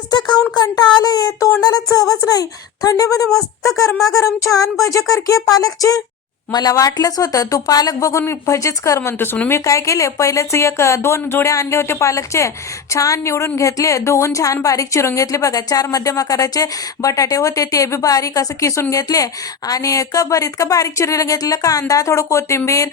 तेच ते खाऊन कंटाळा आलाय, तोंडाला चवच नाही. थंडीमध्ये मस्त गरमागरम छान भजे कर की पालकचे. मला वाटलंच होतं तू पालक बघून भजीच कर म्हणतोस म्हणून. मी काय केले, पहिलेच एक 2 जोडे आणले होते पालकचे. छान निवडून घेतले, धुवून छान बारीक चिरून घेतले बघा. 4 मध्यम आकाराचे बटाटे होते, ते बी बारीक असं किसून घेतले. आणि कबर इतका बारीक चिरलेलं घेतलं. कांदा, थोडं कोथिंबीर,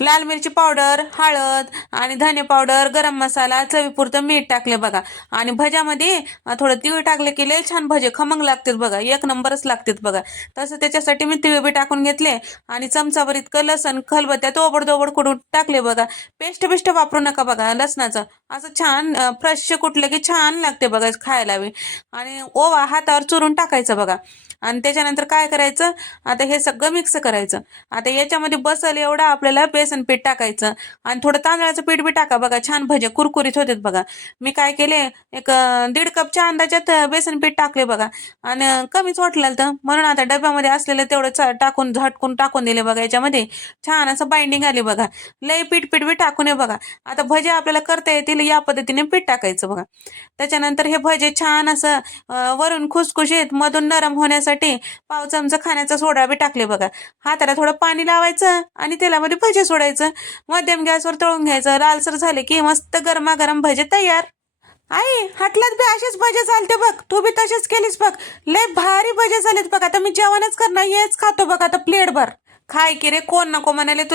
लाल मिरची पावडर, हळद आणि धने पावडर, गरम मसाला, चवीपुरतं मीठ टाकले बघा. आणि भज्यामध्ये थोडं तीळ टाकले की लय छान भजे खमंग लागतात बघा, 1 नंबरच लागतात बघा. तसं त्याच्यासाठी मी तीळ बी टाकून घेतले. आणि चमचाभर इतकं लसण खलबत्त्यात ओबड कुठून टाकले बघा. पेस्ट वापरू नका बघा लसणाचं. असं छान फ्रेश कुटलं की छान लागते बघा खायला बी. आणि ओवा हातावर चुरून टाकायचं बघा. आणि त्याच्यानंतर काय करायचं, आता हे सगळं मिक्स करायचं. आता याच्यामध्ये बसल एवढं आपल्याला बेसन पीठ टाकायचं. आणि थोडं तांदळाचं पीठ बी टाका बघा, छान भजे कुरकुरीत होतात बघा. मी काय केले, एक 1.5 कपच्या अंदाजात बेसन पीठ टाकले बघा. आणि कमीच वाटलं तर म्हणून आता डब्यामध्ये असलेलं तेवढं टाकून झटकून टाकून दिले बघा. याच्यामध्ये छान असं बाइंडिंग आली बघा. लय पीठ बी टाकून बघा. आता भजे आपल्याला करता येतील या पद्धतीने पीठ टाकायचं बघा. त्याच्यानंतर हे भजे छान असं वरून खुसखुशीत मधून नरम होण्यासाठी पाव चमचा खाण्याचा सोडा बी टाकले बघा. हाताला थोडं पाणी लावायचं आणि तेलामध्ये भजे सोडायचं. मध्यम गॅसवर तळून घ्यायचं. लालसर झाले की मस्त गरमागरम भजे तयार. आई हटल्यात बी असेच भजे चालते बघ, तू बी तसेच केलीस बघ. लय भारी भजे झालेत बघ. आता मी जेवणच करणार, हेच खातो बघ आता प्लेट भर. खाय की रे, कोण नको म्हणाले तुला.